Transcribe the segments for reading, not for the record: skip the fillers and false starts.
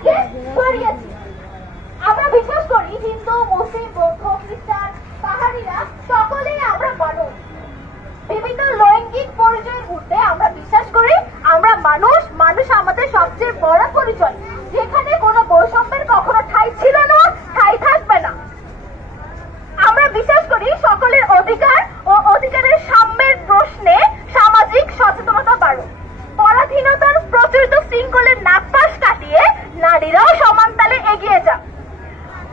আজকে ছড়িয়েছি। আমরা বিশ্বাস করি হিন্দু, মুসলিম, বৌদ্ধ, খ্রিস্টান, পাহাড়িরা সকলেই আমরা মানুষ। বিভিন্ন লৈঙ্গিক পরিচয়ের ঊর্ধ্বে আমরা বিশ্বাস করি আমরা মানুষ। মানুষ আমাদের সবচেয়ে বড় পরিচয়, যেখানে কোনো বৈষম্যের কখনো ঠাঁই ছিল না, ঠাঁই থাকবে না। আমরা বিশ্বাস করি সকলের অধিকার ও অধিকারের সাম্যের প্রশ্নে সামাজিক সচেতনতা বাড়ুক। পরাধীনতার প্রচলিত শৃঙ্খলের নাগপাশ কাটিয়ে নারীরাও সমান তালে এগিয়ে যাক।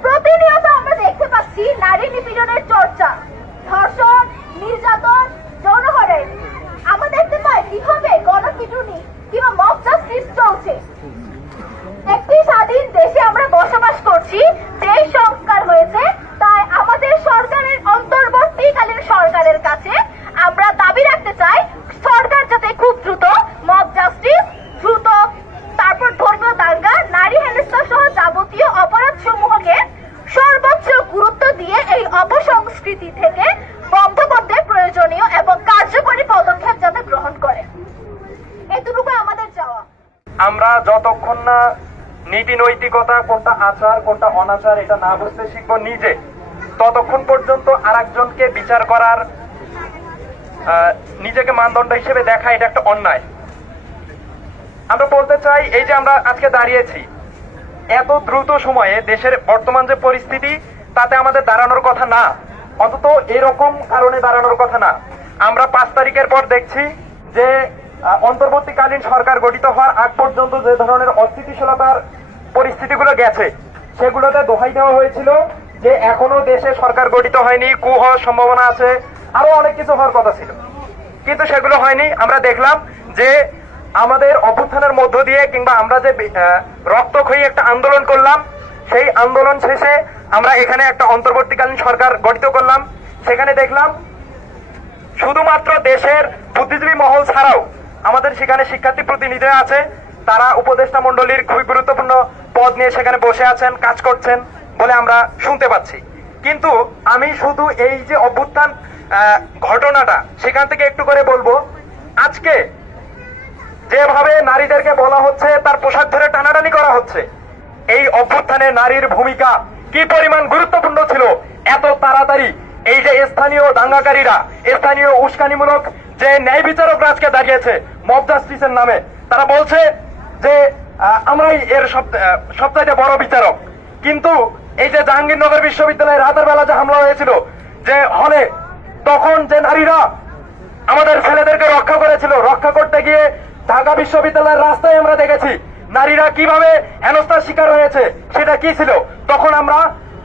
প্রতিনিয়ত আমরা দেখতে পাচ্ছি নারী নিপীড়নের চর্চা, ধর্ষণ, নির্যাতন, যৌন হয়রানি। আমরা দেখতে পাই কিভাবে গণপিটুনি কিংবা মব জাস্টিস চলছে। একটি স্বাধীন দেশে আমরা বসবাস করছি, দেশ সংস্কার হয়েছে, তাই আমাদের সরকারের অন্তর্বর্তীকালীন সরকারের কাছে আমরা দাবি রাখতে চাই সরকার যাতে খুব দ্রুত মব জাস্টিস, দ্রুত তারপর ধর্মীয় দাঙ্গা, নারী হেনস্থা সহ যাবতীয় অপরাধ সমূহকে সর্বোচ্চ গুরুত্ব দিয়ে এই অপসংস্কৃতি থেকে বন্ধ করতে প্রয়োজনীয় এবং কার্যকরী পদক্ষেপ যাতে গ্রহণ করে। এতটুকু আমাদের চাওয়া। আমরা যতক্ষণ না নীতি নৈতিকতা কোনটা আচার কোনটা অনাচার এটা না বুঝতে শিখবো নিজে, ততক্ষণ পর্যন্ত আরেকজনকে বিচার করার নিজেকে মানদণ্ড হিসেবে দেখা এটা একটা অন্যায়। আমরা বলতে চাই এই যে আমরা আজকে দাঁড়িয়েছি এত দ্রুত সময়ে দেশের বর্তমান যে পরিস্থিতি তাতে আমাদের দাঁড়ানোর কথা না, অন্তত এরকম কারণে দাঁড়ানোর কথা না। আমরা 5 তারিখের পর দেখছি যে অন্তর্বর্তীকালীন সরকার গঠিত হওয়ার আগ পর্যন্ত যে ধরনের অস্থিতিশীলতার পরিস্থিতিগুলো গেছে সেগুলোতে দোহাই দেওয়া হয়েছিল যে এখনো দেশে সরকার গঠিত হয়নি, কু হওয়ার সম্ভাবনা আছে, আরো অনেক কিছু হওয়ার কথা ছিল, কিন্তু সেগুলো হয়নি। আমরা দেখলাম যে আমাদের অভ্যুত্থানের মধ্য দিয়ে কিংবা আমরা যে রক্তক্ষয়ী একটা আন্দোলন করলাম, সেই আন্দোলন শেষে আমরা এখানে একটা অন্তর্বর্তীকালীন সরকার গঠিত করলাম। সেখানে দেখলাম শুধুমাত্র দেশের বুদ্ধিজীবী মহল ছাড়াও আমাদের সেখানে শিক্ষার্থী প্রতিনিধিরা আছে, তারা উপদেষ্টা মন্ডলীর খুবই গুরুত্বপূর্ণ পদ নিয়ে সেখানে বসে আছেন, কাজ করছেন বলে আমরা শুনতে পাচ্ছি। কিন্তু আমি শুধু এই যে অভ্যুত্থান ঘটনাটা সেখান থেকে একটু করে বলবো, আজকে যেভাবে নারীদেরকে বলা হচ্ছে তার পোশাক ধরে টানাটানি করা হচ্ছে, এই অভ্যুত্থানে নারীর ভূমিকা কি পরিমাণ গুরুত্বপূর্ণ ছিল। এত তাড়াতাড়ি এই যে স্থানীয় দাঙ্গাকারীরা, স্থানীয় উস্কানিমূলক যে ন্যায় বিচারকরা আজকে দাঁড়িয়েছে মব জাস্টিসের নামে, তারা বলছে যে আমরাই এর সবচাইতে বড় বিচারক। কিন্তু এই যে জাহাঙ্গীরনগর বিশ্ববিদ্যালয়ে রাতের বেলা যে হামলা হয়েছিল যে হলে, তখন যে নারীরা আমাদের ছেলেদেরকে রক্ষা করেছিল, রক্ষা করতে গিয়ে ঢাকা বিশ্ববিদ্যালয়ের রাস্তায় আমরা দেখেছি নারীরা কিভাবে হেনস্থার শিকার হয়েছে। সেটা কি ছিল? তখন আমরা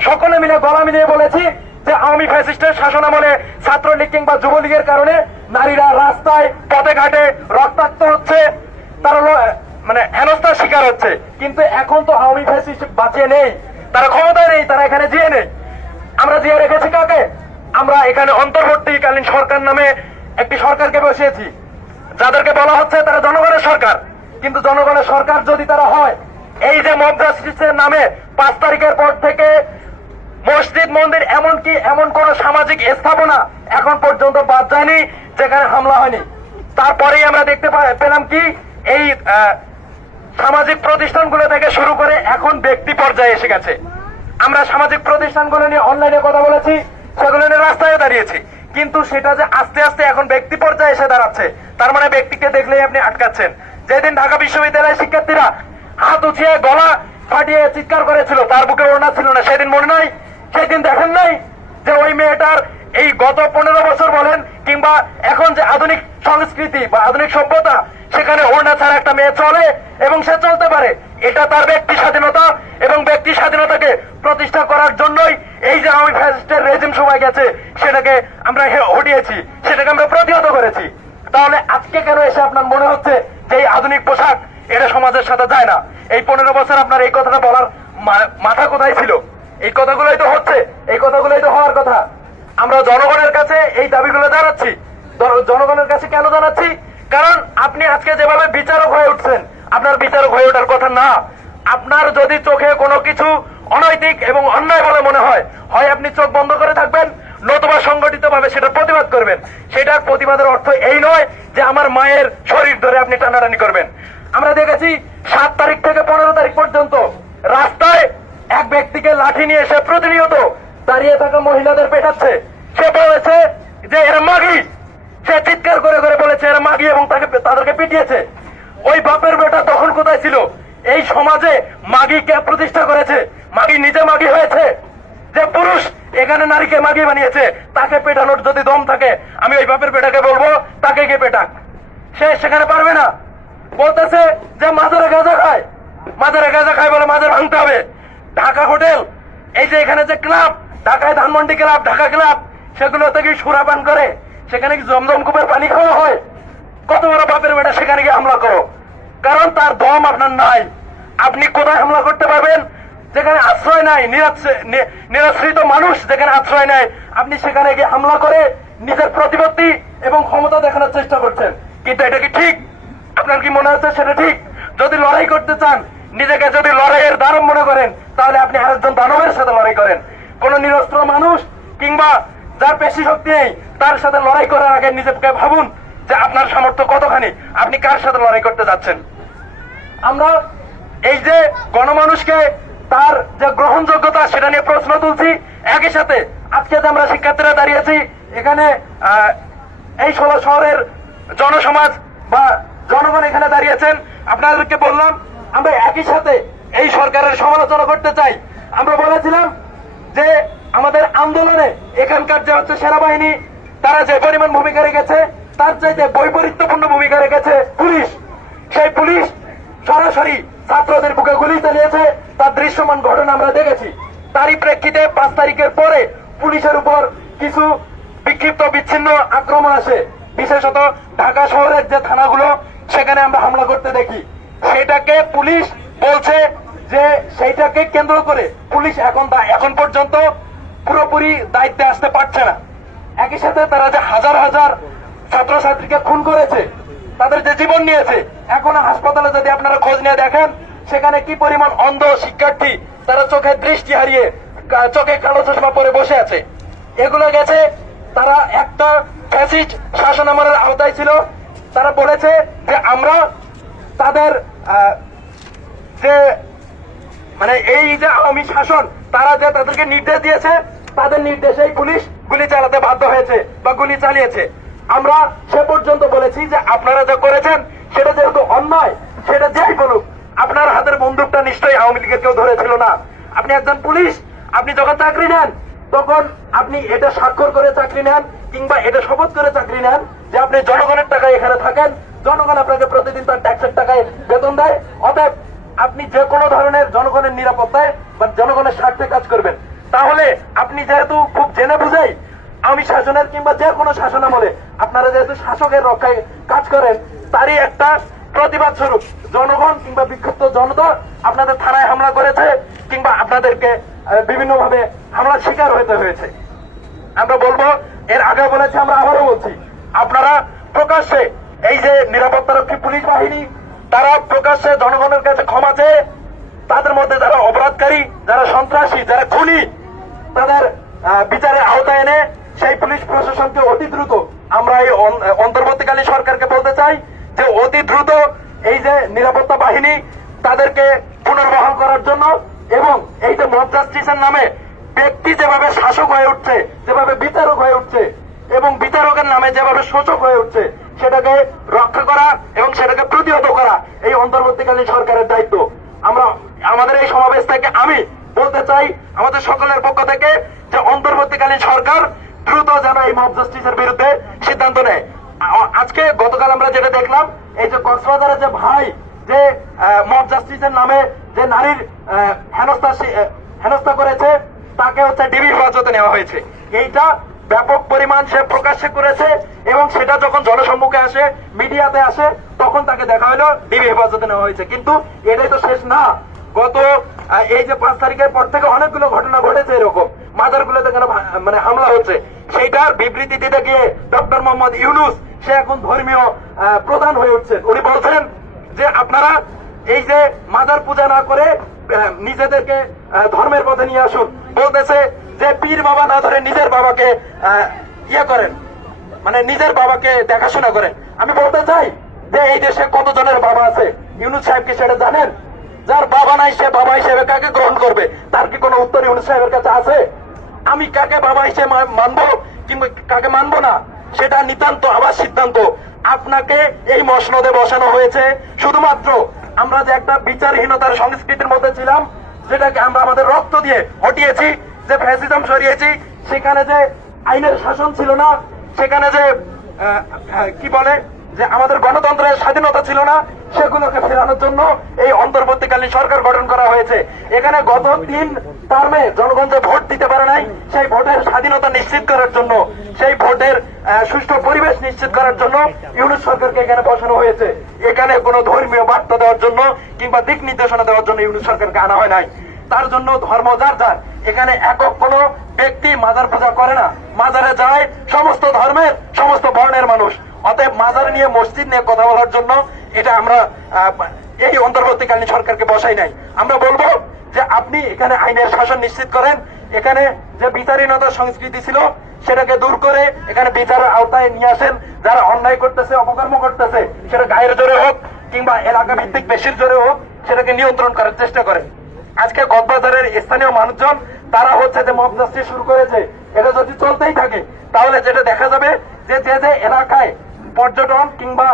সকলে মিলে গলা মিলিয়ে বলেছি যে আওয়ামী ফ্যাসিস্টের শাসনামলে ছাত্রলীগ কিংবা যুবলীগের কারণে নারীরা রাস্তায় পথে ঘাটে রক্তাক্ত হচ্ছে, তারা মানে হেনস্থার শিকার হচ্ছে। কিন্তু এখন তো আওয়ামী ফ্যাসিস্ট বাঁচিয়ে নেই, তারা ক্ষমতায় নেই, তারা এখানে জিয়ে নেই। আমরা জিয়ে রেখেছি কাকে? আমরা এখানে অন্তর্বর্তীকালীন সরকার নামে একটি সরকারকে বসিয়েছি, যাদেরকে বলা হচ্ছে তারা জনগণের সরকার। কিন্তু জনগণের সরকার যদি তারা হয়, এই যে মব জাস্টিসের নামে 5 তারিখের পর থেকে মসজিদ মন্দির এমনকি এমন কোন সামাজিক স্থাপনা এখন পর্যন্ত বাদ যায়নি যেখানে হামলা হয়নি। তারপরেই আমরা দেখতে পেলাম কি এই সামাজিক প্রতিষ্ঠানগুলো থেকে শুরু করে এখন ব্যক্তি পর্যায়ে এসে গেছে। আমরা সামাজিক প্রতিষ্ঠানগুলো নিয়ে অনলাইনে কথা বলেছি, সেগুলো নিয়ে রাস্তায় দাঁড়িয়েছি, কিন্তু সেটা যে আস্তে আস্তে এখন ব্যক্তি পর্যায়ে এসে দাঁড়াচ্ছে, তার মানে ব্যক্তিকে দেখলেই আপনি আটকাচ্ছেন। যেদিন ঢাকা বিশ্ববিদ্যালয়ের শিক্ষার্থীরা হাত উঠিয়ে গলা ফাটিয়ে চিৎকার করেছিল, তার বুকে ওড়না ছিল না, সেদিন মনে নাই? সেদিন দেখেন নাই যে ওই মেয়েটার এই গত 15 বছর বলেন কিংবা এখন যে আধুনিক সংস্কৃতি বা আধুনিক সভ্যতা, সেখানে ওড়না ছাড়া একটা মেয়ে চলে এবং সে চলতে পারে। এটা তার ব্যক্তি স্বাধীনতা, এবং ব্যক্তি স্বাধীনতাকে প্রতিষ্ঠা করার জন্যই এই যে আওয়ামী ফ্যাসিস্টের রেজিম সময় গেছে সেটাকে আমরা হটিয়েছি, সেটাকে আমরা প্রতিহত করেছি। তাহলে আজকে কেন এসে আপনার মনে হচ্ছে যে এই আধুনিক পোশাক এটা সমাজের সাথে যায় না? এই 15 বছর আপনার এই কথাটা বলার মাথা কোথায় ছিল? এই কথাগুলোই তো হচ্ছে, এই কথাগুলোই তো হওয়ার কথা। আমরা জনগণের কাছে এই দাবিগুলো জানাচ্ছি। জনগণের কাছে কেন জানাচ্ছি? কারণ আপনি আজকে যেভাবে বিচারক হয়ে উঠছেন, আপনার বিচারক হয়ে ওঠার কথা না। আপনার যদি চোখে কোনো কিছু অনৈতিক এবং অন্যায় বলে মনে হয়, হয় আপনি চোখ বন্ধ করে থাকবেন, নতুবা সংগঠিত ভাবে সেটা প্রতিবাদ করবেন। সেটার প্রতিবাদের অর্থ এই নয় যে আমার মায়ের শরীর ধরে আপনি টানাটানি করবেন। আমরা দেখেছি 7 তারিখ থেকে 15 তারিখ পর্যন্ত রাস্তায় এক ব্যক্তিকে লাঠি নিয়ে এসে প্রতিনিয়ত দাঁড়িয়ে থাকা মহিলাদের পেটাচ্ছে। সে বলেছে যে এরা মাগি, সে চিৎকার করে করে বলেছে এরা মাগি এবং তাদেরকে পিটিয়েছে। ওই বাপের বেটা তখন কোথায় ছিল? এই সমাজে মাগি কে প্রতিষ্ঠা করেছে? মাগি নিজে মাগি হয়েছে। যে পুরুষ এখানে নারীকে মাগি বানিয়েছে, তাকে পেটানোর যদি দম থাকে, আমি ওই বাপের বেটাকে বলবো তাকে কে পেটাক। সে সেখানে পারবে না। বলতেছে যে মাজারে গাঁজা খায়, মাজারে গাঁজা খায় বলে মাজার ভাঙতে হবে। ঢাকা হোটেল, এই যে এখানে যে ক্লাব, ঢাকায় ধানমন্ডি ক্লাব, ঢাকা ক্লাব, সেগুলোতে কি সুরাপান করে? সেখানে কি জমজম কূপের পানি খাওয়া হয়? কত বড় বাপের বেটা সেখানে গিয়ে হামলা করো, কারণ তার দম আপনার নাই। আপনি কোথায় হামলা করতে পারবেন? যেখানে আশ্রয় নাই, নিরাশ্রিত মানুষ যেখানে আশ্রয় নেয়, আপনি সেখানে গিয়ে হামলা করে নিজের প্রতিপত্তি এবং ক্ষমতা দেখানোর চেষ্টা করছেন। কিন্তু এটা কি ঠিক? আপনার কি মনে হচ্ছে সেটা ঠিক? যদি লড়াই করতে চান, নিজেকে যদি লড়াইয়ের দানব মনে করেন, তাহলে আপনি আরেকজন দানবের সাথে লড়াই করেন। কোন নিরস্ত্র মানুষ কিংবা যার পেশি শক্তি নেই, তার সাথে লড়াই করার আগে নিজেকে ভাবুন যে আপনার সামর্থ্য কতখানি, আপনি কার সাথে লড়াই করতে যাচ্ছেন। আমরা এই যে গণমানুষকে তার যে গ্রহণযোগ্যতা সেটা নিয়ে প্রশ্ন তুলছি। একই সাথে আজকে যে আমরা শিক্ষার্থীরা দাঁড়িয়েছি এখানে, এই 16 শহরের জনসমাজ বা জনগণ এখানে দাঁড়িয়েছেন, আপনাদেরকে বললাম আমরা একই সাথে এই সরকারের সমালোচনা করতে চাই। আমরা বলেছিলাম যে আমাদের আন্দোলনে এখানকার যে হচ্ছে সেনাবাহিনী, তারা যে পরিমাণ ভূমিকা রেখেছে, তার চাইতে বৈপরীত্যপূর্ণ ভূমিকা রেখেছে পুলিশ। সেই পুলিশ সরাসরি ছাত্রদের বুকে গুলি চালিয়েছে, তার দৃশ্যমান ঘটনা আমরা দেখেছি। তারই প্রেক্ষিতে 5 তারিখের পরে পুলিশের উপর কিছু বিক্ষিপ্ত বিচ্ছিন্ন আক্রমণ আসে, বিশেষত ঢাকা শহরের যে থানাগুলো, সেখানে আমরা হামলা করতে দেখি। সেটাকে পুলিশ বলছে যে সেইটাকে কেন্দ্র করে পুলিশ এখন পর্যন্ত পুরোপুরি দায়িত্বে আসতে পারছে না। একই সাথে তারা যে হাজার হাজার ছাত্রছাত্রীকে খুন করেছে, তাদের যে জীবন নিয়েছে, এখনো হাসপাতালে যদি আপনারা খোঁজ নিয়ে দেখেন, সেখানে কি পরিমাণ অন্ধ শিক্ষার্থী তারা চোখে দৃষ্টি হারিয়ে চোখে কালো চশমা পরে বসে আছে। এগুলো গেছে তারা একটা ফ্যাসিস্ট শাসন আমলের আওতায় ছিল। তারা বলেছে যে আমরা তাদের যে মানে এই যে আওয়ামী শাসন, তারা যে তাদেরকে নির্দেশ দিয়েছে, তাদের নির্দেশেই পুলিশ গুলি চালাতে বাধ্য হয়েছে বা গুলি চালিয়েছে। আমরা সে পর্যন্ত বলেছি যে আপনারা যা করেছেন সেটা যেহেতু অন্যায়, সেটা যাই বলুক, আপনার হাতের বন্দুকটা নিশ্চয়ই আওয়ামী লীগের কেউ ধরেছিল না। আপনি একজন পুলিশ, আপনি যখন চাকরি নেন তখন আপনি এটা স্বাক্ষর করে চাকরি নেন কিংবা এটা শপথ করে চাকরি নেন যে আপনি জনগণের টাকায় এখানে থাকেন, জনগণ আপনাকে প্রতিদিন তার ট্যাক্সের টাকায় বেতন দেয়। অতএব আপনি যে কোনো ধরনের জনগণের নিরাপত্তায় বা জনগণের স্বার্থে কাজ করবেন। তাহলে আপনি যেহেতু খুব জেনে বুঝেই আওয়ামী শাসনের কিংবা যে কোনো শাসন আমলে আপনারা যেহেতু শাসকের রক্ষায় কাজ করেন, তারই একটা প্রতিবাদ স্বরূপ জনগণ কিংবা বিক্ষুব্ধ জনতা আপনাদের থানায় হামলা করেছে কিংবা আপনাদেরকে বিভিন্ন ভাবে হামলার শিকার হতে হয়েছে। আমরা বলবো, এর আগে বলেছি, আমরা আবারও বলছি, আপনারা প্রকাশ্যে এই যে নিরাপত্তারক্ষী পুলিশ বাহিনী, তারা প্রকাশ্যে জনগণের কাছে ক্ষমা চেয়ে তাদের মধ্যে যারা অপরাধকারী, যারা সন্ত্রাসী, যারা খুনি, তাদের বিচারের আওতায় এনে সেই পুলিশ প্রশাসনকে অতি দ্রুত, আমরা এই অন্তর্বর্তীকালীন সরকারকে বলতে চাই যে অতি দ্রুত এই যে নিরাপত্তা বাহিনী তাদেরকে পুনর্বহাল করার জন্য, এবং এই যে মব জাস্টিসের নামে ব্যক্তি যেভাবে শাসক হয়ে উঠছে, যেভাবে বিচারক হয়ে উঠছে এবং বিচারকের নামে যেভাবে শোষক হয়ে উঠছে, সেটাকে রক্ষা করা এবং সেটাকে প্রতিহত করা এই অন্তর্বর্তীকালীন সরকারের দায়িত্ব। আমরা আমাদের এই সমাবেশ থেকে আমি বলতে চাই আমাদের সকলের পক্ষ থেকে যে অন্তর্বর্তীকালীন সরকার দ্রুত যেন এই মব জাস্টিসের বিরুদ্ধে সিদ্ধান্ত নেয়। আজকে গতকাল আমরা যেটা দেখলাম, এই যে কক্সবাজারের যে ভাই যে মব জাস্টিসের নামে যে নারীর হেনস্থা করেছে, তাকে হচ্ছে ডিবি হেফাজতে নেওয়া হয়েছে। এইটা ব্যাপক পরিমাণ সে প্রকাশ্যে করেছে এবং সেটা যখন জনসম্মুখে আসে, মিডিয়াতে আসে, তখন তাকে দেখা হলো ডিবি হেফাজতে নেওয়া হয়েছে। কিন্তু এটাই তো শেষ না। গত এই যে 5 তারিখের পর থেকে অনেকগুলো ঘটনা ঘটেছে এরকম, মাজারগুলোতে কেন মানে হামলা হচ্ছে, সেইটার বিবৃতি দিতে গিয়ে ডক্টর মোহাম্মদ ইউনূস সে এখন ধর্মীয় প্রধান হয়ে উঠছেন। উনি বলছেন যে আপনারা এই যে মাজার পূজা না করে নিজেদেরকে ধর্মের পথে নিয়ে আসুন। বলতেছে যে পীর বাবা না ধরে নিজের বাবাকে ইয়ে করেন, মানে নিজের বাবাকে দেখাশোনা করেন। আমি বলতে চাই যে এই দেশে কতজনের বাবা আছে, ইউনূস সাহেব কি সেটা জানেন? যার বাবা নাই সে বাবা হিসেবে কাকে গ্রহণ করবে, তার কি কোনো উত্তর ইউনূস সাহেবের কাছে আছে? আমি কাকে বাবা হিসেবে মানবো কিংবা কাকে মানবো না, সেটা নিতান্ত আমার সিদ্ধান্ত। আপনাকে এই মসনদে বসানো হয়েছে শুধুমাত্র আমরা যে একটা বিচারহীনতার সংস্কৃতির মধ্যে ছিলাম, যেটাকে আমরা আমাদের রক্ত দিয়ে হটিয়েছি, যে ফ্যাসিজম সরিয়েছি, সেখানে যে আইনের শাসন ছিল না, সেখানে যে কি বলে যে আমাদের গণতন্ত্রের স্বাধীনতা ছিল না, সেগুলোকে ফেরানোর জন্য এই অন্তর্বর্তীকালীন সরকার গঠন করা হয়েছে। এখানে গত 3 টার্মে জনগণ যে ভোট দিতে পারে নাই, সেই ভোটের স্বাধীনতা নিশ্চিত করার জন্য, সেই ভোটের সুষ্ঠু পরিবেশ নিশ্চিত করার জন্য ইউনূস সরকারকে এখানে বসানো হয়েছে। এখানে কোনো ধর্মীয় বার্তা দেওয়ার জন্য কিংবা দিক নির্দেশনা দেওয়ার জন্য ইউনূস সরকারকে আনা হয় নাই। তার জন্য ধর্ম যার যার, এখানে একক কোনো ব্যক্তি মাজার পূজা করে না, মাজারে যায় সমস্ত ধর্মের সমস্ত বর্ণের মানুষ। অতএব মাজার নিয়ে মসজিদ নিয়ে কথা বলার জন্য এটা আমরা এই অন্তর্বর্তীকালীন সরকারকে বসাই নাই। আমরা বলবো যে আপনি এখানে আইনের শাসন নিশ্চিত করেন, এখানে যে বিচারহীনতার সংস্কৃতি ছিল সেটাকে দূর করে এখানে বিচারের আওতায় নিয়ে আসেন। যারা অন্যায় করতেছে, অপকর্ম করতেছে, সেটা গায়ের জোরে হোক কিংবা এলাকা ভিত্তিক বেশির জোরে হোক, সেটাকে নিয়ন্ত্রণ করার চেষ্টা করেন। আজকে কক্সবাজারের স্থানীয় মানুষজন তারা হচ্ছে যে মব জাস্টিস শুরু করেছে, এটা যদি চলতেই থাকে তাহলে যেটা দেখা যাবে যে যে এলাকায় পর্যটন কিংবা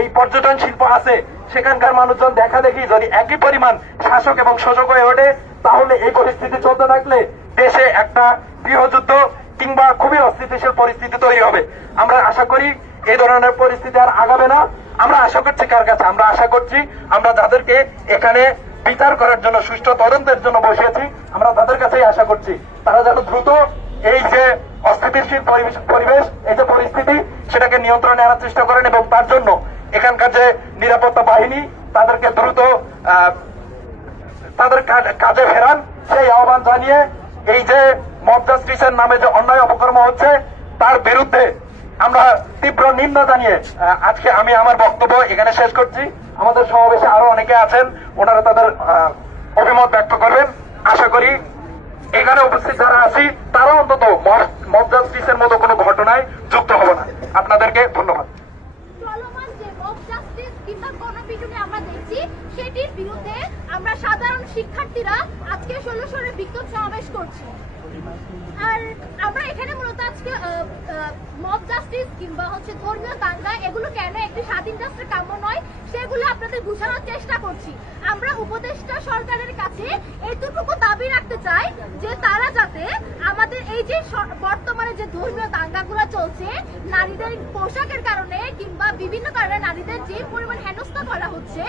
এই পর্যটন শিল্প আছে, সেখানকার মানুষজন দেখা দেখি যদি একই পরিমাণ শাসক এবং শোষক হয়ে ওঠে, তাহলে এই পরিস্থিতি চলতে থাকলে দেশে একটা গৃহযুদ্ধ কিংবা খুবই অস্থিতিশীল পরিস্থিতি তৈরি হবে। আমরা আশা করি এই ধরনের পরিস্থিতি আর আগাবে না। আমরা আশা করছি কার কাছে? আমরা আশা করছি আমরা যাদেরকে এখানে বিচার করার জন্য, সুষ্ঠু তদন্তের জন্য বসিয়েছি, আমরা তাদের কাছেই আশা করছি তারা যেন দ্রুত এই যে অস্থিতিশীল পরিবেশ, এই যে পরিস্থিতি, সেটাকে নিয়ন্ত্রণে আনার চেষ্টা করেন এবং তার জন্য এখানকার যে নিরাপত্তা বাহিনী তাদেরকে দ্রুত তাদের কাজে ফেরান, সেই আহ্বান জানিয়ে এই যে মব জাস্টিসের নামে যে অন্যায় অপকর্ম হচ্ছে তার বিরুদ্ধে আমরা তীব্র নিন্দা জানিয়ে আজকে আমি আমার বক্তব্য এখানে শেষ করছি। আমাদের সমাবেশে আরো অনেকে আছেন, ওনারা তাদের অভিমত ব্যক্ত করবেন। আশা করি এখানে উপস্থিত যারা আছি তারা অন্তত মব জাস্টিসের মতো কোনো ঘটনায় যুক্ত হব না। আপনাদেরকে ধন্যবাদ। চলমান যে মব জাস্টিস কিংবা গণপিটুনি আমরা দেখছি, সেটির বিরুদ্ধে আমরা সাধারণ শিক্ষার্থীরা আজকে 16 বিক্ষোভ সমাবেশ করছি। আর আমরা এখানে মূলত আজকে মব জাস্টিস কিংবা ধর্মীয় দাঙ্গা এগুলো কেন একটি স্বাধীন রাষ্ট্রের কাম্য নয়, সেগুলো আপনাদের বোঝানোর চেষ্টা করছি। আমরা উপদেষ্টা সরকারের কাছে এতটুকু দাবি রাখতে চাই যে তারা যাতে আমাদের এই যে বর্তমানে যে ধর্মীয় দাঙ্গাগুলো চলছে, নারীদের পোশাকের কারণে কিংবা বিভিন্ন কারণে নারীদের যে পরিমাণ হেনস্থা করা হচ্ছে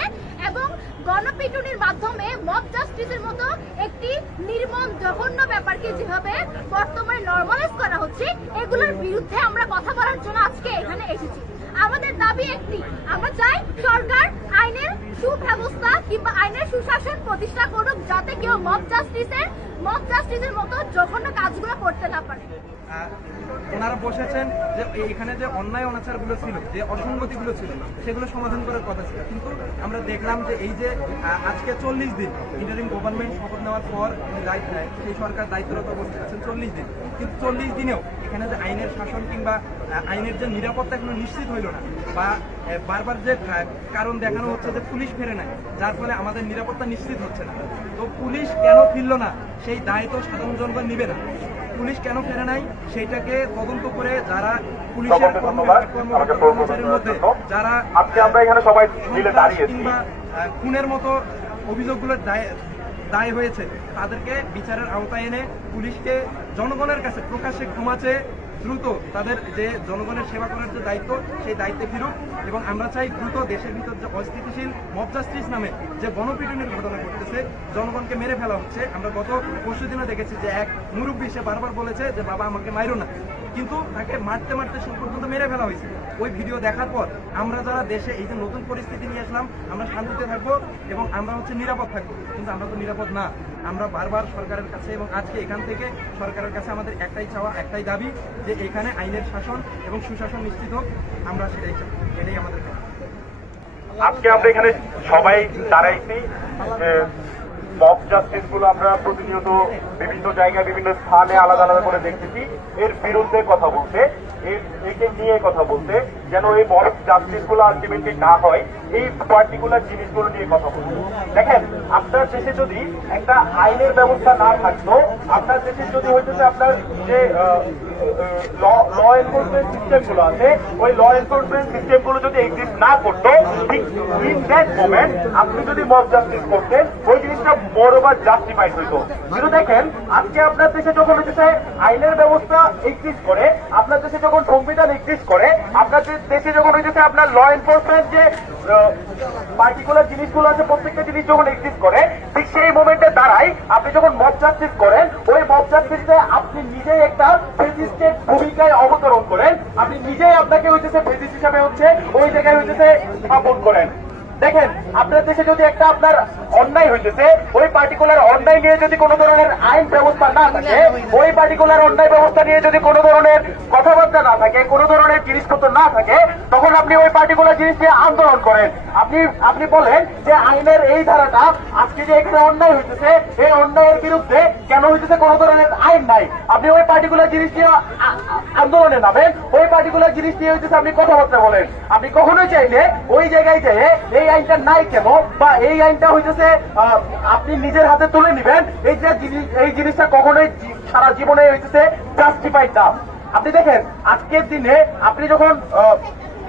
এবং গণপিটুনির মাধ্যমে মব জাস্টিসের মতো একটি নির্মম জঘন্য ব্যাপারকে যেভাবে বর্তমানে নরমালাইজ করা হচ্ছে, এগুলোর বিরুদ্ধে আমরা কথা বলার জন্য আজকে এখানে এসেছি। আমাদের দাবি একটি, আমরা চাই সরকার আইনের সুব্যবস্থা কিংবা আইনের সুশাসন প্রতিষ্ঠা করুক, যাতে কেউ মব জাস্টিসের মতো জঘন্য কাজগুলো করতে না পারে। ওনারা বসেছেন যে এখানে যে অন্যায় অনাচারগুলো ছিল, যে অসঙ্গতিগুলো ছিল, সেগুলো সমাধান করার কথা ছিল, কিন্তু আমরা দেখলাম যে এই যে আজকে 40 দিন ইন্টারিম গভর্নমেন্ট শপথ নেওয়ার পর সেই সরকার দায়িত্বরত অবস্থায় আছেন 40 দিন, কিন্তু 40 দিনেও এখানে যে আইনের শাসন কিংবা আইনের যে নিরাপত্তা এখনো নিশ্চিত হইল না, বা বারবার যে কারণ দেখানো হচ্ছে যে পুলিশ ফেরে নাই, যার ফলে আমাদের নিরাপত্তা নিশ্চিত হচ্ছে না। তো পুলিশ কেন ফিরল না সেই দায় তো সাধারণ জনগণ নিবে না। পুলিশ কেন ফেরে নাই সেইটাকে তদন্ত করে যারা পুলিশের কর্মচারীর মধ্যে যারা আজকে আমরা এখানে সবাই মিলে দাঁড়িয়েছি কিংবা খুনের মতো অভিযোগগুলো দায় হয়েছে, তাদেরকে বিচারের আওতায় এনে পুলিশকে জনগণের কাছে প্রকাশ্যে ক্ষমা চেয়ে দ্রুত তাদের যে জনগণের সেবা করার যে দায়িত্ব, সেই দায়িত্বে ফিরুক। এবং আমরা চাই দ্রুত দেশের ভিতর যে অস্থিতিশীল মব জাস্টিস নামে যে গণপিটুনির ঘটনা ঘটতেছে, জনগণকে মেরে ফেলা হচ্ছে। আমরা গত পরশু দিনও দেখেছি যে এক মুরব্বী সে বারবার বলেছে যে বাবা আমাকে মাইরো না, কিন্তু তাকে মারতে মারতে শেষ পর্যন্ত মেরে ফেলা হয়েছে। ওই ভিডিও দেখার পর আমরা যারা দেশে এই যে নতুন পরিস্থিতি নিয়ে আসলাম, আমরা শান্তিতে থাকবো এবং আমরা নিরাপদ থাকবো, কিন্তু আমরা তো নিরাপদ না। আমরা বারবার সরকারের কাছে এবং আজকে এখান থেকে সরকারের কাছে আমাদের একটাই চাওয়া, একটাই দাবি, যে এখানে আইনের শাসন এবং সুশাসন নিশ্চিত হোক। আমরা সেটাই চাই, এটাই আমাদের কাজ। আজকে আমরা এখানে সবাই দাঁড়াইছি যে মব জাস্টিস গুলো আমরা প্রতিনিয়ত বিভিন্ন জায়গায় বিভিন্ন স্থানে আলাদা আলাদা করে দেখতেছি, এর বিরুদ্ধে কথা বলতে, একে নিয়ে কথা বলতে। যেন এই মব জাস্টিস গুলো আলটিমেটলি না হয়, এই পার্টিকুলার জিনিসগুলো নিয়ে কথা বলবো। দেখেন, আপনার দেশে যদি একটা আইনের ব্যবস্থা না থাকতো, আপনার দেশে যদি হইতেছে আপনার যে ল এনফোর্সমেন্ট সিস্টেম গুলো আছে, ওই ল এনফোর্সমেন্ট সিস্টেম গুলো যদি এক্সিস্ট না করতো, ঠিক ইন দ্যাট মোমেন্ট আপনি যদি মব জাস্টিস করতেন, ওই জিনিসটা মোরওভার জাস্টিফাইড হইতো। কিন্তু দেখেন, আজকে আপনার দেশে যখন হইতেছে আইনের ব্যবস্থা এক্সিস্ট করে, আপনার দেশে যখন সংবিধান এক্সিস্ট করে, আপনার দেশে যখন হইতেছে আপনার ল এনফোর্সমেন্ট যে পার্টিকুলার জিনিসগুলো আছে, প্রত্যেকটা জিনিস যখন এক্সিস্ট করে, ঠিক সেই মোমেন্টে দাঁড়ায় আপনি যখন মব জাস্টিস করেন, ওই মব জাস্টিসে আপনি নিজেই একটা ফেসিস্টের ভূমিকায় অবতরণ করেন, আপনি নিজেই আপনাকে হইতেছে ফেসিস্ট হিসাবে হচ্ছে ওই জায়গায় হইতেছে স্থাপন করেন। দেখেন, আপনার দেশে যদি একটা আপনার অন্যায় হইতেছে, ওই পার্টিকুলার অন্যায় নিয়ে যদি কোনো ধরনের আইন ব্যবস্থা না থাকে, ওই পার্টিকুলার অন্যায় ব্যবস্থা নিয়ে যদি কোনো ধরনের কথাবার্তা না থাকে, কোনো ধরনের জিনিসপত্র না থাকে, তখন আপনি ওই পার্টিকুলার জিনিস নিয়ে আন্দোলন করেন। আপনি বলেন যে আইনের এই ধারাটা আজকে যে এখানে অন্যায় হইতেছে, এই অন্যায়ের বিরুদ্ধে কেন হইতেছে কোনো ধরনের আইন নাই, আপনি ওই পার্টিকুলার জিনিস নিয়ে আন্দোলনে নামেন, ওই পার্টিকুলার জিনিস নিয়ে হইতেছে আপনি কথাবার্তা বলেন। আপনি কখনোই চাইলে ওই জায়গায় যেয়ে এই আইনটা নাই কেন, বা এই আইনটা হইতেছে আপনি নিজের হাতে তুলে নিবেন, এই জিনিসটা কখনোই সারা জীবনে হইতেছে জাস্টিফাইড না। আপনি দেখেন, আজকের দিনে আপনি যখন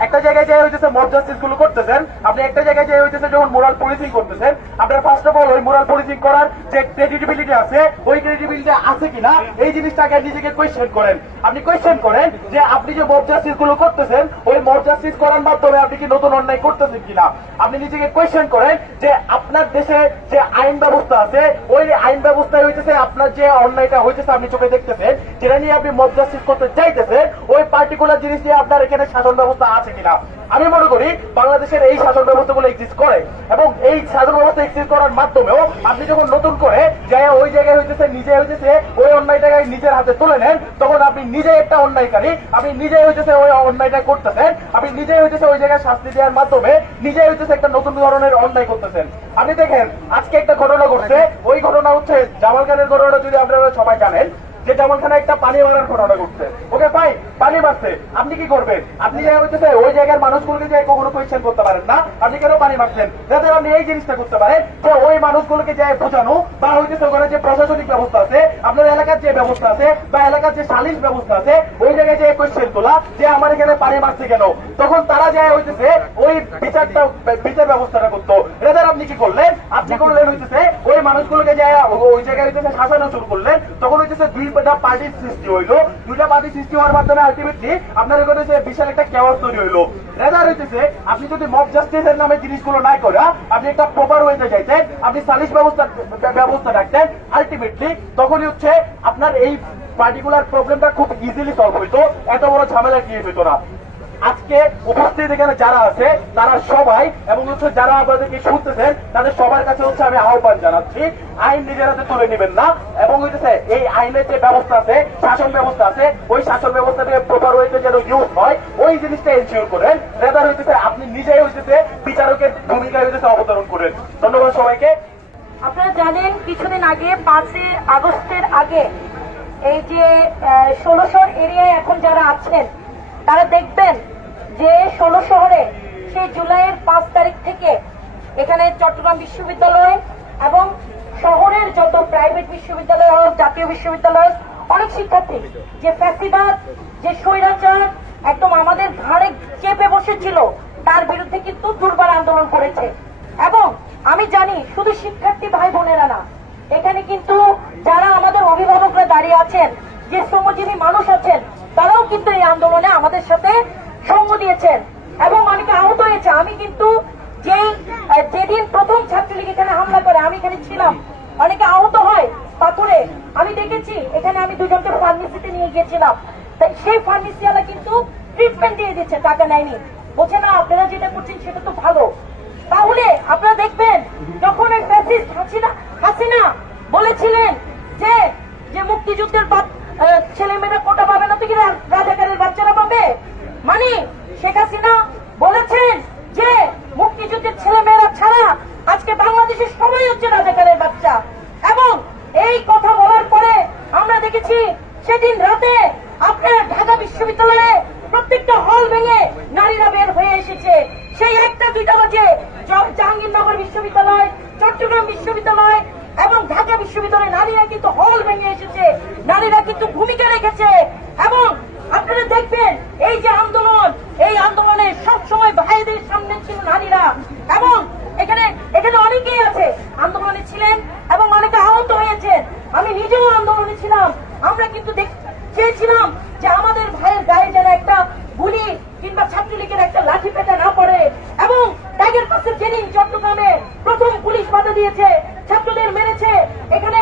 একটা জায়গায় যে হইতেছে মব জাস্টিস গুলো করতেছেন, আপনি একটা জায়গায় যে হইতেছে যখন মোরাল পুলিশিং করতেছেন, আপনার ফার্স্ট অফ অল ওই মোরাল পুলিশিং করার যে ক্রেডিবিলিটি আছে, ওই ক্রেডিবিলিটি আছে কিনা এই জিনিসটাকে নিজেকে কোয়েশ্চেন করেন। আপনি কোয়েশ্চেন করেন যে আপনি যে মব জাস্টিস গুলো করতেছেন, ওই মব জাস্টিস করার মাধ্যমে আপনি কি নতুন অন্যায় করতেছেন কিনা। আপনি নিজেকে কোয়েশ্চেন করেন যে আপনার দেশে যে আইন ব্যবস্থা আছে, ওই আইন ব্যবস্থায় হইতেছে আপনার যে অন্যায়টা হইতেছে আপনি চোখে দেখতেছেন, যেটা নিয়ে আপনি মব জাস্টিস করতে চাইতেছেন, ওই পার্টিকুলার জিনিস নিয়ে আপনার এখানে শাসন ব্যবস্থা আছে কিনা। আমি মনে করি বাংলাদেশের এই শাসন ব্যবস্থাগুলো এক্সিস্ট করে, এবং এই শাসন ব্যবস্থা এক্সিস্ট করার মাধ্যমেও আপনি যখন নতুন করে যায় ওই জায়গায় হইতেছে নিজে হইতেছে ওই অন্যায়টাকে নিজের হাতে তুলে নেন, তখন আপনি নিজে একটা অন্যায়কারী, আপনি নিজেই হইতেছে ওই অন্যায়টা করতেছেন, আপনি নিজেই হইতেছে ওই জায়গায় শাস্তি দেওয়ার মাধ্যমে নিজেই হইতেছে একটা নতুন ধরনের অন্যায় করতেছেন। আপনি দেখেন, আজকে একটা ঘটনা ঘটছে, ওই ঘটনা হচ্ছে জামাল খানের ঘটনা। যদি আপনারা সবাই জানেন যে জামাল খান একটা পানি মারার ঘটনা ঘটছে, ওকে ফাইন, পানি মারছে, আপনি কি করবেন? আপনি যে হইতেছে ওই জায়গার মানুষগুলোকে যে কখনো কোয়েশ্চেন করতে পারেন না, আপনি কেন পানি মারছেন? যাতে আপনি এই জিনিসটা করতে পারেন যে ওই মানুষগুলোকে যে বোঝানো, বা হইতেছে ওখানে যে প্রশাসনিক ব্যবস্থা আছে, আপনার এলাকার যে ব্যবস্থা আছে, বা এলাকার যে সালিশ ব্যবস্থা আছে, ওই জায়গায় যে কোয়েশ্চেন তোলা যে আমার এখানে পানি মারছে কেন, তখন তারা যায় হইতেছে ওই বিচার ব্যবস্থাটা করতো। রেজার আপনি কি করলেন? আপনি করলেন হইতেছে ওই মানুষগুলোকে যায় ওই জায়গায় হইতেছে শাসানো শুরু করলেন, তখন হইতেছে দুইটা পার্টির সৃষ্টি হইলো। দুইটা পার্টির সৃষ্টি হওয়ার মাধ্যমে আলটিমেটলি আপনার এখানে বিশাল একটা কেওয়াস তৈরি হইলো। রেজার হইতেছে আপনি যদি মব জাস্টিসের নামে জিনিসগুলো নাই করে আপনি একটা প্রপার ওয়েতে যাইতেন, আপনি সালিশ ব্যবস্থা রাখতেন, আলটিমেটলি তখনই হচ্ছে আপনার এই পার্টিকুলার প্রবলেমটা খুব ইজিলি সলভ হইতো, এত বড় ঝামেলা ক্রিয়েট হইতো না। আজকে উপস্থিত এখানে যারা আছে তারা সবাই, এবং হচ্ছে যারা আমাদেরকে শুনতেছেন তাদের সবার কাছে হচ্ছে আমি আহ্বান জানাচ্ছি, আইন নিজের হাতে তুলে নেবেন না, এবং হইতেছে এই আইনের যে ব্যবস্থা আছে, শাসন ব্যবস্থা আছে, ওই শাসন ব্যবস্থাটাকে প্রপার ওয়েতে যেন ইউজ হয়, ওই জিনিসটা এনশিওর করেন। রেদার হইতেছে আপনি নিজেই হইতেছে বিচারকের ভূমিকায় হইতেছে অবতরণ করেন। ধন্যবাদ সবাইকে। আপনারা জানেন কিছুদিন আগে 5 আগস্টের আগে এই যে 16 এরিয়ায় এখন যারা আছেন তারা দেখবেন যে 16 শহরে সেই জুলাইয়ের 5 তারিখ থেকে এখানে চট্টগ্রাম বিশ্ববিদ্যালয় এবং শহরের যত প্রাইভেট বিশ্ববিদ্যালয় হোক, জাতীয় বিশ্ববিদ্যালয়, অনেক শিক্ষার্থী যে ফ্যাসিবাদ, যে স্বৈরাচার একদম আমাদের ঘাড়ে চেপে বসেছিল, তার বিরুদ্ধে কিন্তু দুর্বার আন্দোলন করেছে। এবং আমি জানি শুধু শিক্ষার্থী ভাই বোনেরা না, এখানে কিন্তু যারা আমাদের অভিভাবকরা দাঁড়িয়ে আছেন, যে শ্রমজীবী মানুষ আছেন, তারাও কিন্তু এই আন্দোলনে আমাদের সাথে সঙ্গ দিয়েছেন এবং অনেকে আহত হয়েছে। আমি কিন্তু যেদিন প্রথম ছাত্রলীগ এখানে হামলা করে আমি এখানে ছিলাম, অনেকে আহত হয় পাথরে, আমি দেখেছি। এখানে আমি দুজনকে ফার্মেসিতে নিয়ে গিয়েছিলাম, তাই সেই ফার্মেসিওয়ালা কিন্তু ট্রিটমেন্ট দিয়ে দিচ্ছে, টাকা নেয়নি, বলছে না আপনারা যেটা করছেন সেটা তো ভালো। তাহলে আপনারা দেখবেন যখন এই ফ্যাসিস্ট হাসিনা বলেছিলেন যে মুক্তিযুদ্ধের ছেলেমেয়েরা কোটা পাবে না, তো কি রাজাকারের বাচ্চারা পাবে, মানে শেখ হাসিনা বলেছেন যে মুক্তিযুদ্ধের ছেলেমেয়েরা ছাড়া আজকে বাংলাদেশের সবাই হচ্ছে রাজাকারের বাচ্চা। এবং এই কথা বলার পরে আমরা দেখেছি সেদিন রাতে আপনার ঢাকা বিশ্ববিদ্যালয়ে প্রত্যেক প্রত্যেকটা হল ভেঙে নারীরা বের হয়ে এসেছে। সেই 1টা-2টা বাজে জাহাঙ্গীরনগর বিশ্ববিদ্যালয়, চট্টগ্রাম বিশ্ববিদ্যালয় এবং ঢাকা বিশ্ববিদ্যালয়ে নারীরা কিন্তু হল ভেঙে এসেছে, নারীরা কিন্তু ভূমিকা রেখেছে। এবং আপনারা দেখবেন এই যে আন্দোলন, এই আন্দোলনে সবসময় ভাইদের সামনে ছিল নারীরা। এবং এখানে অনেকেই আছে আন্দোলনে ছিলেন এবং অনেকে আহত হয়েছেন। আমি নিজেও আন্দোলনে ছিলাম। আমরা কিন্তু চেয়েছিলাম যে আমাদের ভাইয়ের গায়ে যেন একটা গুলি কিংবা ছাত্রলীগের একটা লাঠি পেটা না পড়ে। এবং টাইগার পাসের যেদিন চট্টগ্রামে প্রথম পুলিশ বাধা দিয়েছে, ছাত্রদের মেরেছে, এখানে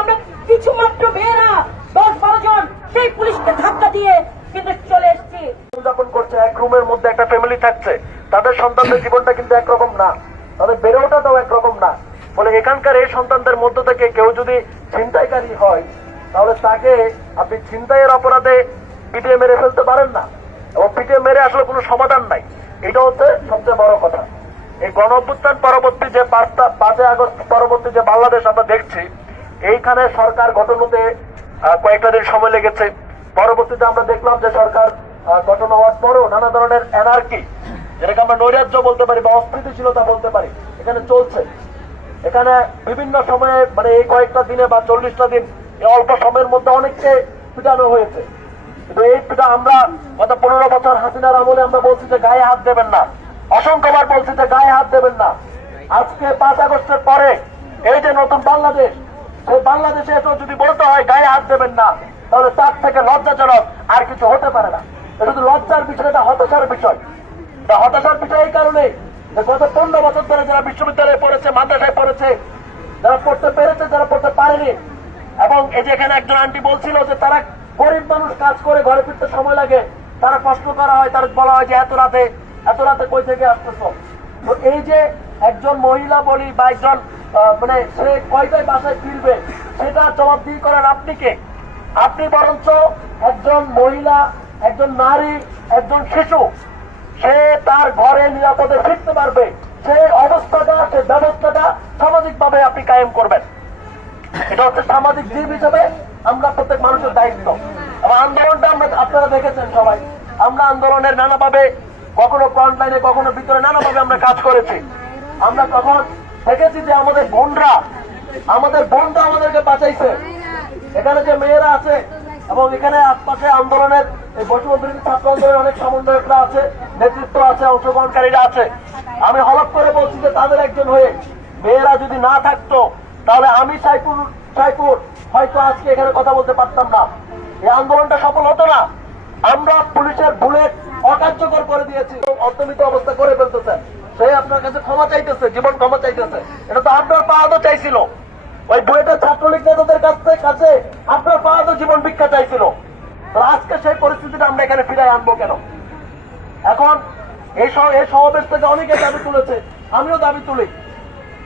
আমরা কিছু মাত্র মেয়েরা 10-12 জন সেই পুলিশকে ধাক্কা দিয়ে কিন্তু চলে এসেছি। যাপন করছে, এক রুমের মধ্যে একটা ফ্যামিলি থাকছে, তাদের সন্তানদের জীবনটা কিন্তু একরকম না, তাদের বেড়ে ওঠাটাও একরকম না। বলে এখানকার এই সন্তানদের মধ্য থেকে কেউ যদি ছিনতাইকারী হয়, তাহলে তাকে আপনি ছিনতাইয়ের অপরাধে পিটিয়ে মেরে ফেলতে পারেন না, এবং পিটিয়ে মেরে আসলে কোনো সমাধান নাই। এটা হচ্ছে সবচেয়ে বড় কথা। এই গণ অভ্যুত্থান পরবর্তী যে 5 আগস্ট পরবর্তী যে বাংলাদেশ আমরা দেখছি, এইখানে সরকার গঠন হতে কয়েকটা দিন সময় লেগেছে। পরবর্তীতে আমরা দেখলাম যে সরকার গঠন হওয়ার পরও নানা ধরনের এনার্কি, যেটাকে আমরা নৈরাজ্য বলতে পারি বা অস্থিতিশীলতা বলতে পারি, এখানে চলছে। এখানে বিভিন্ন সময়ে মানে এই কয়েকটা দিনে বা 40টা দিন এই অল্প সময়ের মধ্যে অনেককে পিটানো হয়েছে। কিন্তু এই পিটা আমরা গত 15 বছর হাসিনার আমলে আমরা বলছি যে গায়ে হাত দেবেন না, অসংখ্যবার বলছি যে গায়ে হাত দেবেন না। আজকে 5 আগস্টের পরে এই যে নতুন বাংলাদেশ, সেই বাংলাদেশে এসে যদি বলতে হয় গায়ে হাত দেবেন না, তাহলে তার থেকে লজ্জাজনক আর কিছু হতে পারে না। এটা শুধু লজ্জার বিষয়, এটা হতাশার বিষয়। হতাশার বিষয় এই কারণে যে গত 15 বছর ধরে যারা বিশ্ববিদ্যালয়ে পড়েছে, মাদ্রাসায় পড়েছে, যারা পড়তে পেরেছে, যারা পড়তে পারেনি, এবং এই যে এখানে একজন আন্টি বলছিল যে তারা গরিব মানুষ, কাজ করে ঘরে ফিরতে সময় লাগে, তারা প্রশ্ন করা হয়, তারা বলা হয় যে এত রাতে কই থেকে আসতেছ। তো এই যে একজন মহিলা বলি বা একজন মানে সে কয়টায় বাসায় ফিরবে, সেটা জবাবদিহি করার আপনি কে? আপনি বরঞ্চ একজন মহিলা, একজন নারী, একজন শিশু, সে তার ঘরে নিরাপদে ফিরতে পারবে, সেই অবস্থাটা, সেই ব্যবস্থাটা সামাজিকভাবে আপনি কায়েম করবেন। এটা হচ্ছে সামাজিক জীব হিসেবে আমরা প্রত্যেক মানুষের দায়িত্ব। এবং আন্দোলনটা আপনারা দেখেছেন সবাই, আমরা আন্দোলনের নানাভাবে, কখনো ফ্রন্ট লাইনে, কখনো ভিতরে, নানাভাবে আমরা কাজ করেছি। আমরা তখন দেখেছি যে আমাদের বোনরা আমাদেরকে বাঁচাইছে। এখানে যে মেয়েরা আছে এবং এখানে আশপাশে আন্দোলনের এই বৈষম্যবিরোধী ছাত্র আন্দোলনের অনেক সমন্বয়করা আছে, নেতৃত্ব আছে, অংশগ্রহণকারীরা আছে। আমি হলফ করে বলছি যে তাদের একজন হয়ে মেয়েরা যদি না থাকতো, তাহলে আমি সাইফুর হয়তো আজকে এখানে কথা বলতে পারতাম না, এই আন্দোলনটা সফল হতো না। আমরা পুলিশের বুলেট অকার্যকর করে দিয়েছি, অর্থনীতি অবস্থা করে ফেলতেছে, সে আপনার কাছে ক্ষমা চাইতেছে, জীবন ক্ষমা চাইতেছে। এটা তো আপনার পাওয়া চাইছিল, ওই বুয়েটের ছাত্রলীগ নেতাদের কাছে আপনার পাওয়া জীবন ভিক্ষা চাইছিল। তো আজকে সেই পরিস্থিতিটা আমরা এখানে ফিরাই আনবো কেন? এখন এই সমাবেশ থেকে অনেকে দাবি তুলেছে, আমিও দাবি তুলি,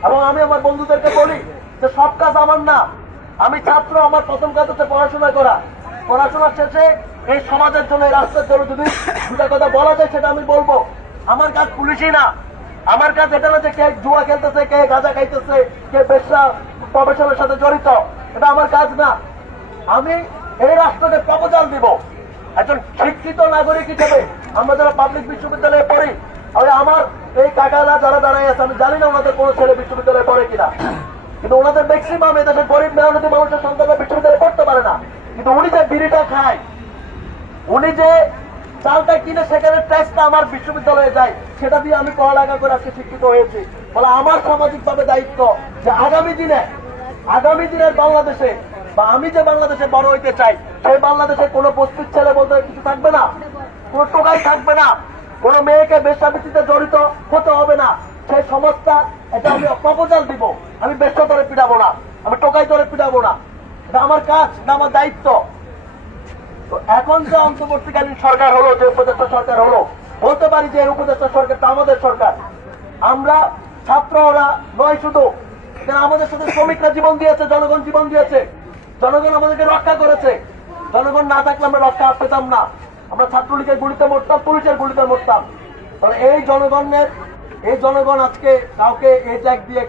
এবং আমি আমার বন্ধুদেরকে বলি যে সব কাজ আমার না। আমি ছাত্র, আমার প্রথম কাজ হচ্ছে পড়াশোনা করা। পড়াশোনার শেষে এই সমাজের জন্য, এই রাস্তার জন্য যদি দুটা কথা বলা যায় সেটা আমি বলবো। আমার কাজ পুলিশই না, আমার কাজ এটা না যে কে জুয়া খেলতেছে, কে গাঁজা খাইতেছে, কে বেশ্যা প্রফেশনের সাথে জড়িত, এটা আমার কাজ না। আমি এই রাষ্ট্রকে প্রপোজাল দিব একজন শিক্ষিত নাগরিক হিসেবে। আমরা যারা পাবলিক বিশ্ববিদ্যালয়ে পড়ি, আমার এই কাকারা যারা দাঁড়ায় আছে, আমি জানি না ওনাদের কোনো ছেলে বিশ্ববিদ্যালয়ে পড়ে কিনা, কিন্তু ওনাদের ম্যাক্সিমাম এদেশের গরিব মেহনতি মানুষের সন্তানরা বিশ্ববিদ্যালয়ে পড়তে পারে না। কিন্তু উনি যে বিড়িটা খায়, উনি যে চালটা কিনে সেখানে ট্যাক্সটা আমার বিশ্ববিদ্যালয়ে যায়, সেটা দিয়ে আমি পড়ালেখা করে আজকে শিক্ষিত হয়েছি। বলে আমার সামাজিক ভাবে দায়িত্ব যে আগামী দিনের বাংলাদেশে, বা আমি যে বাংলাদেশে বড় হইতে চাই, সেই বাংলাদেশে কোনো বস্তির ছেলে বলতে কিছু থাকবে না, কোনো টোকাই থাকবে না, কোনো মেয়েকে বেশ্যাবৃত্তিতে জড়িত হতে হবে না। সেই সমাজটা, এটা আমি প্রপোজাল দিব। আমি বেশ্যা ধরে পিটাবো না, আমি টোকাই ধরে পিটাবো না, এটা আমার কাজ, এটা আমার দায়িত্ব। তো এখন যে অন্তর্বর্তীকালীন সরকার হলো, যে উপদেষ্টা সরকার হলো, বলতে পারি যে এই উপদেষ্টা সরকারটা আমাদের সরকার। আমরা ছাত্ররা নয় শুধু, আমাদের সাথে শ্রমিকরা জীবন দিয়েছে, জনগণ জীবন দিয়েছে, জনগণ আমাদেরকে রক্ষা করেছে। জনগণ না থাকলে আমরা রক্ষা পেতাম না, আমরা ছাত্রলীগের গুলিতে মরতাম, পুলিশের গুলিতে মরতাম। তাহলে এই জনগণ আজকে কাউকে এই ট্যাগ দিয়ে,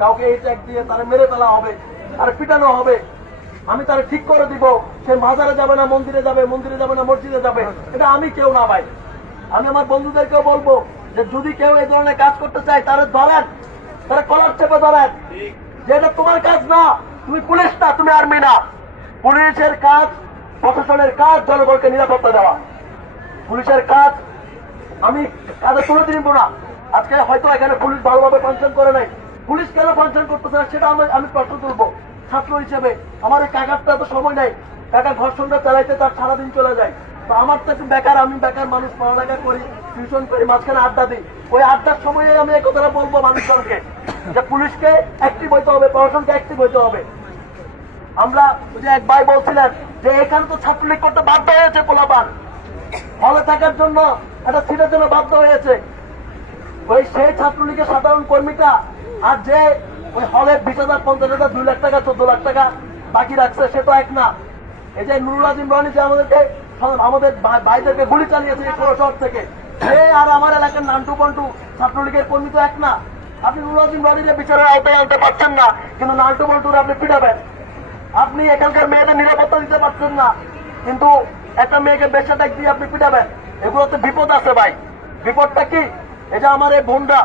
কাউকে এই ট্যাগ দিয়ে তারা মেরে ফেলা হবে, আর পিটানো হবে, আমি তারা ঠিক করে দিব সে মাজারে যাবে না মন্দিরে যাবে, মন্দিরে যাবে না মসজিদে যাবে, এটা আমি কেউ না ভাই। আমি আমার বন্ধুদেরকেও বলবো যে যদি কেউ এই ধরনের কাজ করতে চায় তারা ধরেন, তারা কলার চেপে ধরেন, যে এটা তোমার কাজ না, তুমি পুলিশ না, তুমি আর্মি না। পুলিশের কাজ, প্রশাসনের কাজ জনগণকে নিরাপত্তা দেওয়া। পুলিশের কাজ আমি কাজে তুলে দিব না। আজকে হয়তো এখানে পুলিশ ভালোভাবে ফাংশন করে নাই, পুলিশ কেন ফাংশন করতেছে না সেটা আমি প্রশ্ন তুলবো। ছাত্র হিসেবে আমার এই কাকারটা তো সময় নাই, কাকা ঘর্ষণটা চালাইতে তার সারাদিন চলে যায়। তো আমার তো একটু বেকার, আমি বেকার মানুষ, পড়ালেখা করি, টিউশন করি, মাঝখানে আড্ডা দিই। ওই আড্ডার সময়ে আমি এই কথাটা বলবো মানুষজনকে যে পুলিশকে অ্যাক্টিভ হইতে হবে, প্রশাসনকে অ্যাক্টিভ হইতে হবে। আমরা ওই যে এক ভাই বলছিলেন যে এখানে তো ছাত্রলীগ করতে বাধ্য হয়েছে, পোলাপান হলে থাকার জন্য একটা সিটের জন্য বাধ্য হয়েছে। ওই সেই ছাত্রলীগের সাধারণ কর্মীটা আর যে ওই হলে 20,000, 50,000, 2 লাখ টাকা, 14 লাখ টাকা বাকি রাখছে, সে তো এক না। এই যে নুরুল আজিম রনি যে আমাদের ভাইদেরকে গুলি চালিয়েছে এই শহর থেকে, সে আর আমার এলাকার নান্টু পন্টু ছাত্রলীগের কর্মী তো এক না। আপনি নুরুল আজিম রনিকে বিচারের আওতায় আনতে পারছেন না, কিন্তু নান্টু পন্টুর আপনি পিটাবেন। আপনি এখানকার মেয়েদের নিরাপত্তা দিতে পারছেন না, কিন্তু একটা মেয়েকে বেশা ট্যাগ দিয়ে আপনি পিটাবেন। এগুলোতে বিপদ আছে ভাই। বিপদটা কি? এই যে আমার এই বোনরা,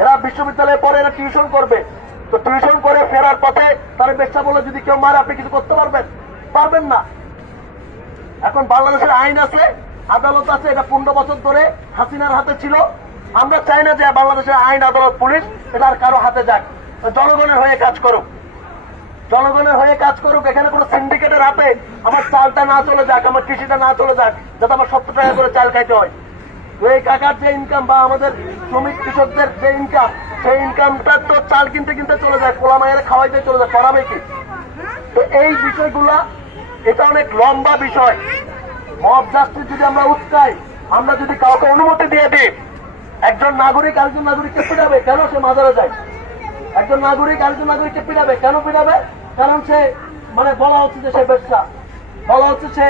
এরা বিশ্ববিদ্যালয়ে পড়ে, এরা টিউশন করবে, তো টিউশন করে ফেরার পথে তারা বেশা বলে যদি কেউ মারে, আপনি কিছু করতে পারবেন? পারবেন না। এখন বাংলাদেশের আইন আছে, আদালত আছে, এটা 15 বছর ধরে হাসিনার হাতে ছিল। আমরা চাই না যে বাংলাদেশের আইন, আদালত, পুলিশ এটা আর কারো হাতে যাক। জনগণের হয়ে কাজ করুক, জনগণের হয়ে কাজ করুক। এখানে কোনো সিন্ডিকেটের হাতে আমার চালটা না চলে যাক, আমার কৃষিটা না চলে যাক, যাতে আমার 70 টাকা করে চাল খাইতে হয়। তো এই কাকার যে ইনকাম বা আমাদের শ্রমিক কৃষকদের যে ইনকাম, সেই ইনকামটা তো চাল কিনতে কিনতে চলে যায়, পোলা মায়ের খাওয়াইতে চলে যায়, করাবে কি? তো এই বিষয়গুলা, এটা অনেক লম্বা বিষয়। মব জাস্টিস যদি আমরা উৎসাই, আমরা যদি কাউকে অনুমতি দিয়ে দিই, একজন নাগরিক আরেকজন নাগরিককে পিটাবে, কেন সে মাজারে যায়? একজন নাগরিক আরেকজন নাগরিককে পিটাবে, কেন পিটাবে? কারণ সে বলা হচ্ছে যে সে ব্যবসা, বলা হচ্ছে সে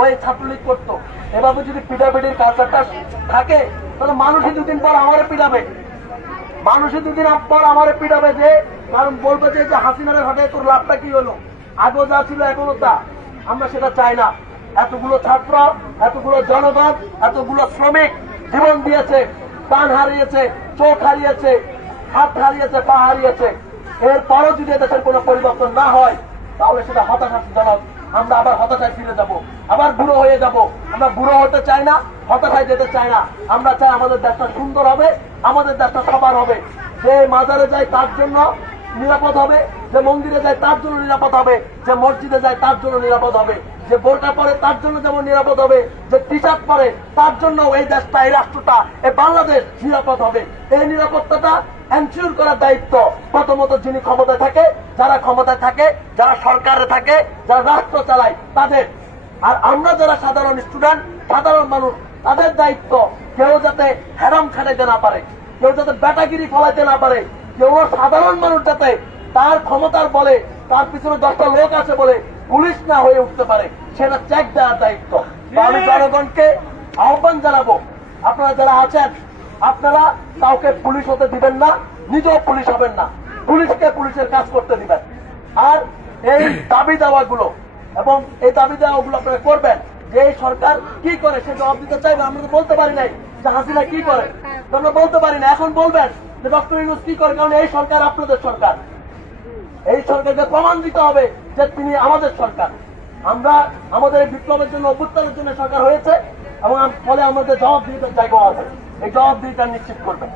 ওই ছাত্রলীগ করতো। এভাবে যদি পিটাপিটির কালচারটা থাকে, তাহলে মানুষই দুদিন পর আমারে পিটাবে, মানুষই দুদিন পর আমারে পিটাবে। যে কারণ বলবে যে হাসিনার হাটে তোর লাভটা কি হলো, আগেও যা ছিল এখনো তা। আমরা সেটা চাই না। এতগুলো ছাত্র, এতগুলো জনগণ, এতগুলো শ্রমিক জীবন দিয়েছে, কান হারিয়েছে, চোখ হারিয়েছে, হাত হারিয়েছে, পা হারিয়েছে। এরপরও যদি দেশের কোনো পরিবর্তন না হয়, তাহলে সেটা হতাশাজনক। আমরা আবার হতাশায় ফিরে যাব, আবার বুড়ো হয়ে যাব। আমরা বুড়ো হতে চাই না, হতাশায় যেতে চাই না। আমরা চাই আমাদের দেশটা সুন্দর হবে, আমাদের দেশটা সবার হবে। যে মাজারে যায় তার জন্য নিরাপদ হবে, যে মন্দিরে যায় তার জন্য নিরাপদ হবে, যে মসজিদে যায় তার জন্য নিরাপদ হবে, যে বোরকা পরে তার জন্য যেমন নিরাপদ হবে, যে টি শার্ট পরে তার জন্য এই দেশটা, এই রাষ্ট্রটা, এই বাংলাদেশ নিরাপদ হবে। এই নিরাপত্তাটা এনশিওর করার দায়িত্ব প্রথমত যিনি ক্ষমতায় থাকে, যারা ক্ষমতায় থাকে, যারা সরকারে থাকে, যারা রাষ্ট্র চালায় তাদের। আর আমরা যারা সাধারণ স্টুডেন্ট, সাধারণ মানুষ, তাদের দায়িত্ব কেউ যাতে হ্যারাম খাটাইতে না পারে, কেউ যাতে বেটাগিরি ফলাইতে না পারে, কেউ সাধারণ মানুষ যাতে তার ক্ষমতার বলে, তার পিছনে 10টা লোক আছে বলে পুলিশ না হয়ে উঠতে পারে, সেটা চেক দেওয়ার দায়িত্ব। তো আমি জনগণকে আহ্বান জানাবো, আপনারা যারা আছেন, আপনারা কাউকে পুলিশ হতে দিবেন না, নিজেও পুলিশ হবেন না, পুলিশকে পুলিশের কাজ করতে দিবেন। আর এই দাবি দেওয়াগুলো এবং এই দাবি দেওয়াগুলো আপনারা করবেন। যে এই সরকার কি করে সে জবাব দিতে চাইবে। আমরা তো বলতে পারি নাই যে হাসিনা কি করে, আমরা বলতে পারি না। এখন বলবেন যে ডক্টর ইউনূস কি করে, কারণ এই সরকার আপনাদের সরকার। এই সরকারকে প্রমাণ দিতে হবে যে তিনি আমাদের সরকার। আমরা আমাদের এই বিপ্লবের জন্য, অভ্যুত্থানের জন্য সরকার হয়েছে, এবং ফলে আমাদের জবাবদিহিতার জায়গা আছে। এই জবাবদিহিতা নিশ্চিত করবেন।